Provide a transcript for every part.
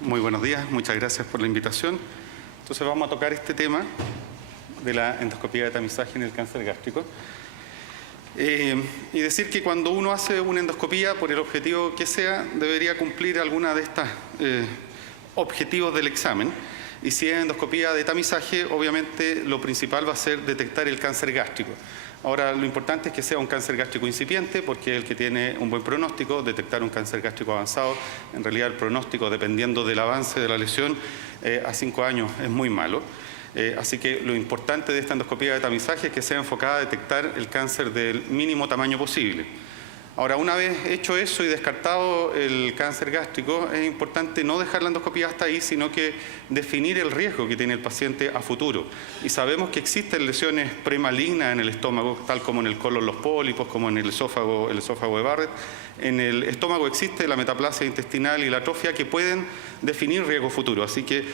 Muy buenos días, muchas gracias por la invitación. Entonces vamos a tocar este tema de la endoscopía de tamizaje en el cáncer gástrico. Y decir que cuando uno hace una endoscopía, por el objetivo que sea, debería cumplir alguna de estos objetivos del examen. Y si es endoscopía de tamizaje, obviamente lo principal va a ser detectar el cáncer gástrico. Ahora, lo importante es que sea un cáncer gástrico incipiente, porque es el que tiene un buen pronóstico. Detectar un cáncer gástrico avanzado, en realidad el pronóstico, dependiendo del avance de la lesión, a 5 años es muy malo. Así que lo importante de esta endoscopía de tamizaje es que sea enfocada a detectar el cáncer del mínimo tamaño posible. Ahora, una vez hecho eso y descartado el cáncer gástrico, es importante no dejar la endoscopía hasta ahí, sino que definir el riesgo que tiene el paciente a futuro. Y sabemos que existen lesiones premalignas en el estómago, tal como en el colon los pólipos, como en el esófago de Barrett. En el estómago existe la metaplasia intestinal y la atrofia que pueden definir riesgo futuro. Así que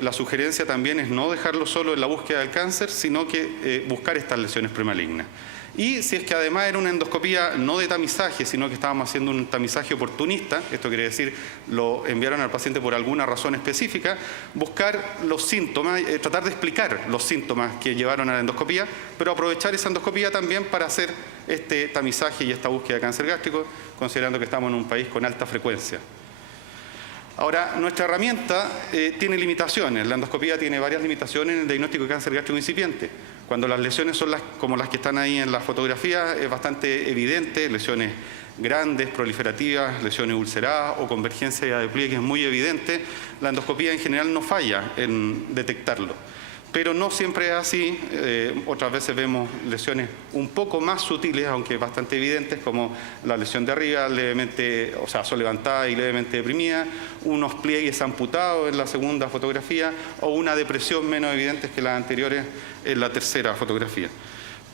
la sugerencia también es no dejarlo solo en la búsqueda del cáncer, sino que buscar estas lesiones premalignas. Y si es que además era una endoscopía no de tamizaje, sino que estábamos haciendo un tamizaje oportunista, esto quiere decir, lo enviaron al paciente por alguna razón específica, buscar los síntomas, tratar de explicar los síntomas que llevaron a la endoscopía, pero aprovechar esa endoscopía también para hacer este tamizaje y esta búsqueda de cáncer gástrico, considerando que estamos en un país con alta frecuencia. Ahora, nuestra herramienta tiene limitaciones. La endoscopía tiene varias limitaciones en el diagnóstico de cáncer gástrico incipiente. Cuando las lesiones son como las que están ahí en la fotografía, es bastante evidente, lesiones grandes, proliferativas, lesiones ulceradas o convergencia de pliegues muy evidente, la endoscopía en general no falla en detectarlo. Pero no siempre es así. Otras veces vemos lesiones un poco más sutiles, aunque bastante evidentes, como la lesión de arriba, levemente, o sea, levantada y levemente deprimida, unos pliegues amputados en la segunda fotografía o una depresión menos evidente que las anteriores en la tercera fotografía.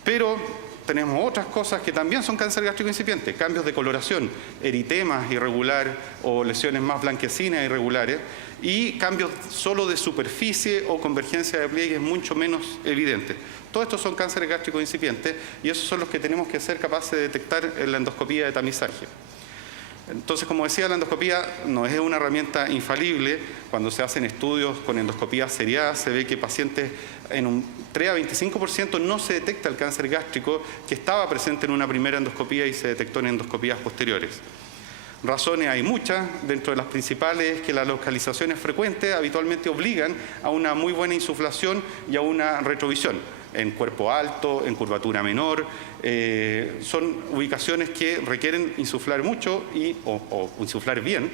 Pero tenemos otras cosas que también son cáncer gástrico incipiente, cambios de coloración, eritemas irregulares o lesiones más blanquecinas irregulares, y cambios solo de superficie o convergencia de pliegues mucho menos evidentes. Todos estos son cánceres gástricos incipientes y esos son los que tenemos que ser capaces de detectar en la endoscopía de tamizaje. Entonces, como decía, la endoscopía no es una herramienta infalible. Cuando se hacen estudios con endoscopía seriada, se ve que pacientes en un 3 a 25% no se detecta el cáncer gástrico que estaba presente en una primera endoscopía y se detectó en endoscopías posteriores. Razones hay muchas, dentro de las principales es que las localizaciones frecuentes habitualmente obligan a una muy buena insuflación y a una retrovisión. En cuerpo alto, en curvatura menor, son ubicaciones que requieren insuflar mucho o insuflar bien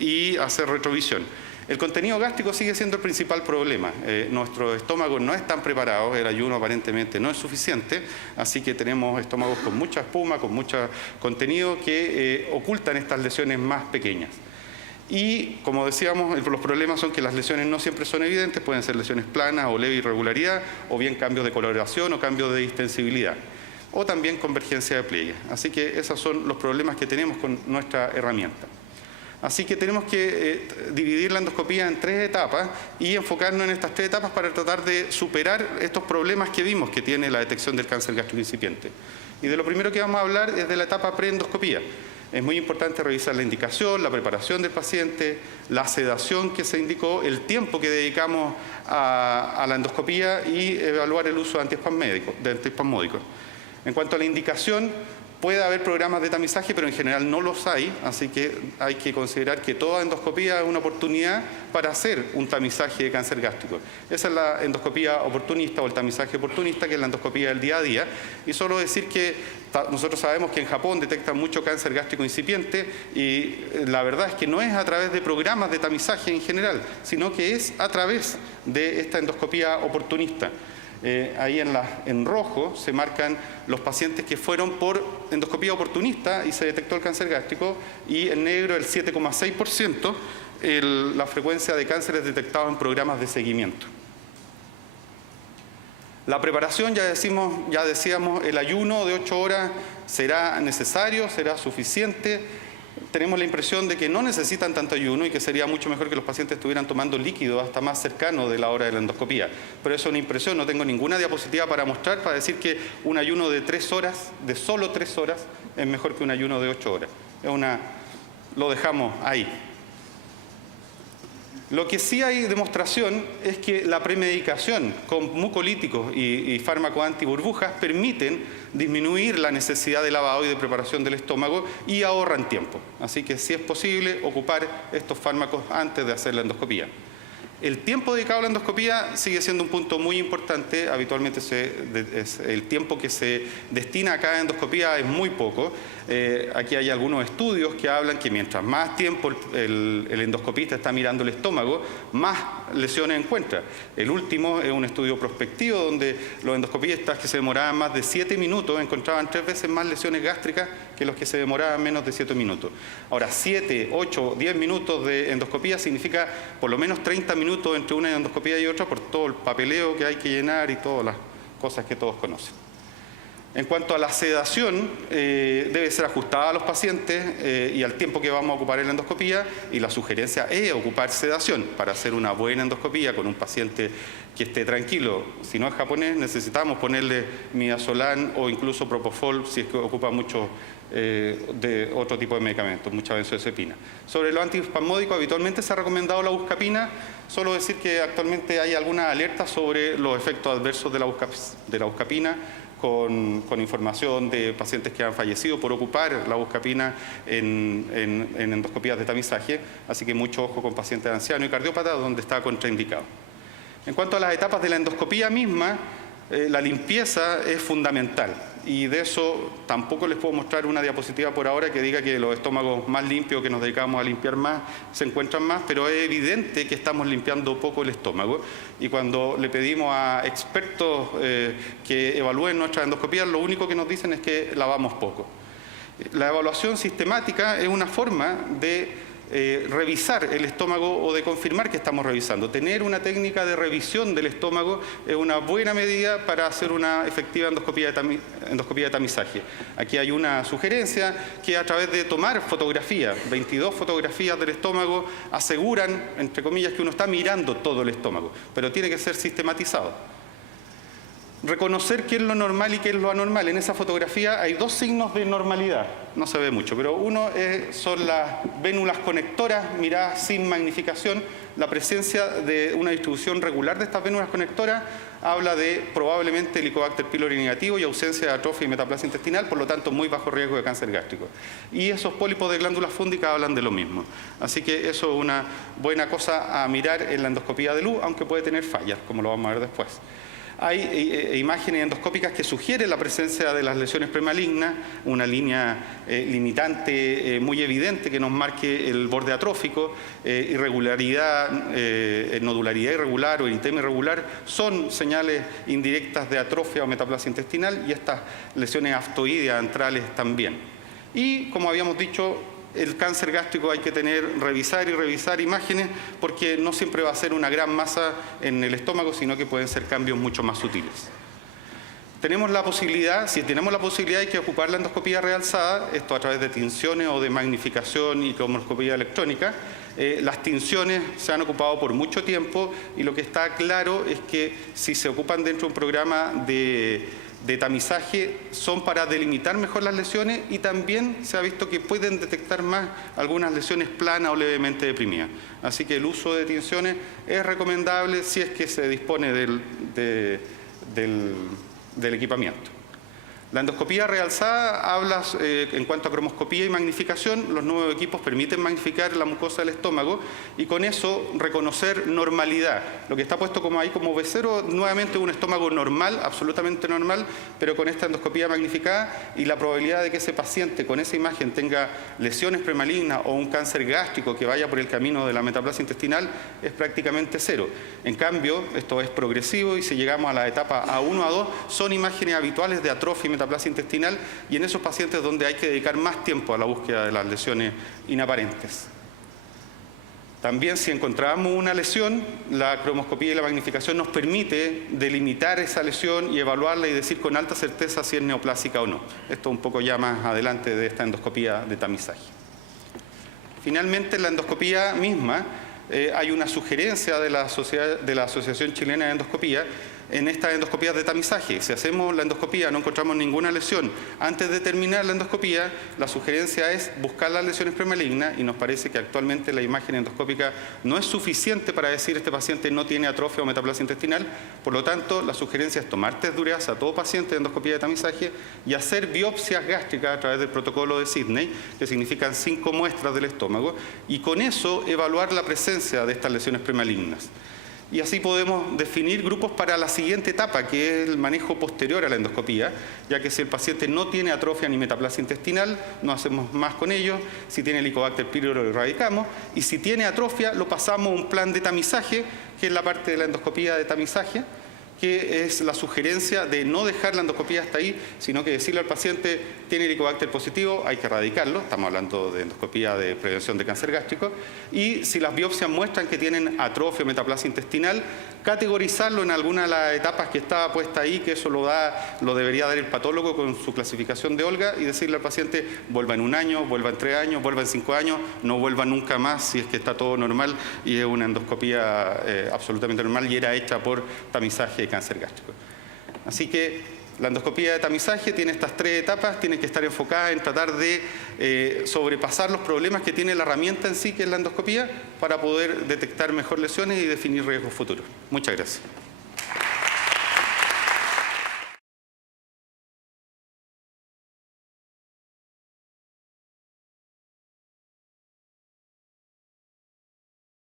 y hacer retrovisión. El contenido gástrico sigue siendo el principal problema. Nuestro estómago no están preparados, el ayuno aparentemente no es suficiente, así que tenemos estómagos con mucha espuma, con mucho contenido que ocultan estas lesiones más pequeñas. Y, como decíamos, los problemas son que las lesiones no siempre son evidentes, pueden ser lesiones planas o leve irregularidad, o bien cambios de coloración o cambios de distensibilidad, o también convergencia de pliegues. Así que esos son los problemas que tenemos con nuestra herramienta. Así que tenemos que dividir la endoscopía en 3 etapas y enfocarnos en estas 3 etapas para tratar de superar estos problemas que vimos que tiene la detección del cáncer gástrico incipiente. Y de lo primero que vamos a hablar es de la etapa preendoscopía. Es muy importante revisar la indicación, la preparación del paciente, la sedación que se indicó, el tiempo que dedicamos a la endoscopía y evaluar el uso de antiespasmódicos. En cuanto a la indicación, puede haber programas de tamizaje, pero en general no los hay, así que hay que considerar que toda endoscopía es una oportunidad para hacer un tamizaje de cáncer gástrico. Esa es la endoscopía oportunista o el tamizaje oportunista, que es la endoscopía del día a día. Y solo decir que nosotros sabemos que en Japón detectan mucho cáncer gástrico incipiente y la verdad es que no es a través de programas de tamizaje en general, sino que es a través de esta endoscopía oportunista. Ahí en rojo se marcan los pacientes que fueron por endoscopía oportunista y se detectó el cáncer gástrico, y en negro el 7,6% la frecuencia de cánceres detectados en programas de seguimiento. La preparación, ya decíamos, el ayuno de 8 horas será necesario, será suficiente. Tenemos la impresión de que no necesitan tanto ayuno y que sería mucho mejor que los pacientes estuvieran tomando líquido hasta más cercano de la hora de la endoscopía. Pero eso es una impresión, no tengo ninguna diapositiva para mostrar, para decir que un ayuno de 3 horas, de solo 3 horas, es mejor que un ayuno de 8 horas. Lo dejamos ahí. Lo que sí hay demostración es que la premedicación con mucolíticos y fármacos antiburbujas permiten disminuir la necesidad de lavado y de preparación del estómago y ahorran tiempo. Así que sí es posible ocupar estos fármacos antes de hacer la endoscopía. El tiempo dedicado a la endoscopía sigue siendo un punto muy importante. Habitualmente el tiempo que se destina a cada endoscopía es muy poco. Aquí hay algunos estudios que hablan que mientras más tiempo el endoscopista está mirando el estómago, más lesiones encuentra. El último es un estudio prospectivo donde los endoscopistas que se demoraban más de 7 minutos encontraban 3 veces más lesiones gástricas que los que se demoraban menos de 7 minutos. Ahora, 7, 8, 10 minutos de endoscopía significa por lo menos 30 minutos entre una endoscopía y otra por todo el papeleo que hay que llenar y todas las cosas que todos conocen. En cuanto a la sedación, debe ser ajustada a los pacientes y al tiempo que vamos a ocupar en la endoscopía, y la sugerencia es ocupar sedación para hacer una buena endoscopía con un paciente que esté tranquilo. Si no es japonés, necesitamos ponerle midazolam o incluso propofol si es que ocupa mucho de otro tipo de medicamentos, mucha benzodiazepina. Sobre los antiespasmódicos, habitualmente se ha recomendado la buscapina. Solo decir que actualmente hay algunas alertas sobre los efectos adversos de la buscapina, con información de pacientes que han fallecido por ocupar la buscapina en endoscopías de tamizaje, así que mucho ojo con pacientes ancianos y cardiópatas donde está contraindicado. En cuanto a las etapas de la endoscopía misma, la limpieza es fundamental y de eso tampoco les puedo mostrar una diapositiva por ahora que diga que los estómagos más limpios, que nos dedicamos a limpiar más, se encuentran más, pero es evidente que estamos limpiando poco el estómago y cuando le pedimos a expertos que evalúen nuestras endoscopías, lo único que nos dicen es que lavamos poco. La evaluación sistemática es una forma de revisar el estómago o de confirmar que estamos revisando. Tener una técnica de revisión del estómago es una buena medida para hacer una efectiva endoscopía de tamizaje. Aquí hay una sugerencia que a través de tomar fotografías, 22 fotografías del estómago, aseguran, entre comillas, que uno está mirando todo el estómago, pero tiene que ser sistematizado. Reconocer qué es lo normal y qué es lo anormal. En esa fotografía hay 2 signos de normalidad, no se ve mucho, pero uno son las vénulas conectoras miradas sin magnificación. La presencia de una distribución regular de estas vénulas conectoras habla de probablemente Helicobacter pylori negativo y ausencia de atrofia y metaplasia intestinal, por lo tanto muy bajo riesgo de cáncer gástrico. Y esos pólipos de glándulas fúngicas hablan de lo mismo. Así que eso es una buena cosa a mirar en la endoscopía de luz, aunque puede tener fallas, como lo vamos a ver después. Hay imágenes endoscópicas que sugieren la presencia de las lesiones premalignas, una línea limitante muy evidente que nos marque el borde atrófico, irregularidad, nodularidad irregular o eritema irregular, son señales indirectas de atrofia o metaplasia intestinal y estas lesiones aftoideas antrales también. Y como habíamos dicho, el cáncer gástrico hay que revisar y revisar imágenes porque no siempre va a ser una gran masa en el estómago, sino que pueden ser cambios mucho más sutiles. Tenemos la posibilidad, si tenemos la posibilidad, hay que ocupar la endoscopía realzada, esto a través de tinciones o de magnificación y cromoscopía electrónica. Las tinciones se han ocupado por mucho tiempo y lo que está claro es que si se ocupan dentro de un programa de tamizaje son para delimitar mejor las lesiones y también se ha visto que pueden detectar más algunas lesiones planas o levemente deprimidas. Así que el uso de tinciones es recomendable si es que se dispone del equipamiento. La endoscopía realzada habla en cuanto a cromoscopía y magnificación. Los nuevos equipos permiten magnificar la mucosa del estómago y con eso reconocer normalidad. Lo que está puesto como ahí como B0 nuevamente un estómago normal, absolutamente normal, pero con esta endoscopía magnificada y la probabilidad de que ese paciente con esa imagen tenga lesiones premalignas o un cáncer gástrico que vaya por el camino de la metaplasia intestinal es prácticamente 0. En cambio, esto es progresivo y si llegamos a la etapa A1, A2, son imágenes habituales de atrofia y metaplasia intestinal y en esos pacientes donde hay que dedicar más tiempo a la búsqueda de las lesiones inaparentes. También si encontramos una lesión, la cromoscopía y la magnificación nos permite delimitar esa lesión y evaluarla y decir con alta certeza si es neoplásica o no. Esto un poco ya más adelante de esta endoscopía de tamizaje. Finalmente, en la endoscopía misma hay una sugerencia de la Asociación Chilena de Endoscopía en estas endoscopías de tamizaje. Si hacemos la endoscopía, no encontramos ninguna lesión, antes de terminar la endoscopía, la sugerencia es buscar las lesiones premalignas, y nos parece que actualmente la imagen endoscópica no es suficiente para decir este paciente no tiene atrofia o metaplasia intestinal. Por lo tanto, la sugerencia es tomar test de ureasa a todo paciente de endoscopía de tamizaje y hacer biopsias gástricas a través del protocolo de Sydney, que significan 5 muestras del estómago, y con eso evaluar la presencia de estas lesiones premalignas. Y así podemos definir grupos para la siguiente etapa, que es el manejo posterior a la endoscopía, ya que si el paciente no tiene atrofia ni metaplasia intestinal, no hacemos más con ellos. Si tiene Helicobacter pylori, lo erradicamos. Y si tiene atrofia, lo pasamos a un plan de tamizaje, que es la parte de la endoscopía de tamizaje, que es la sugerencia de no dejar la endoscopía hasta ahí, sino que decirle al paciente, tiene Helicobacter positivo, hay que erradicarlo. Estamos hablando de endoscopía de prevención de cáncer gástrico. Y si las biopsias muestran que tienen atrofia o metaplasia intestinal, categorizarlo en alguna de las etapas que está puesta ahí, que eso lo debería dar el patólogo con su clasificación de Olga, y decirle al paciente, vuelva en 1 año, vuelva en 3 años, vuelva en 5 años, no vuelva nunca más si es que está todo normal y es una endoscopía absolutamente normal y era hecha por tamizaje de cáncer gástrico. Así que la endoscopía de tamizaje tiene estas 3 etapas, tiene que estar enfocada en tratar de sobrepasar los problemas que tiene la herramienta en sí, que es la endoscopía, para poder detectar mejor lesiones y definir riesgos futuros. Muchas gracias.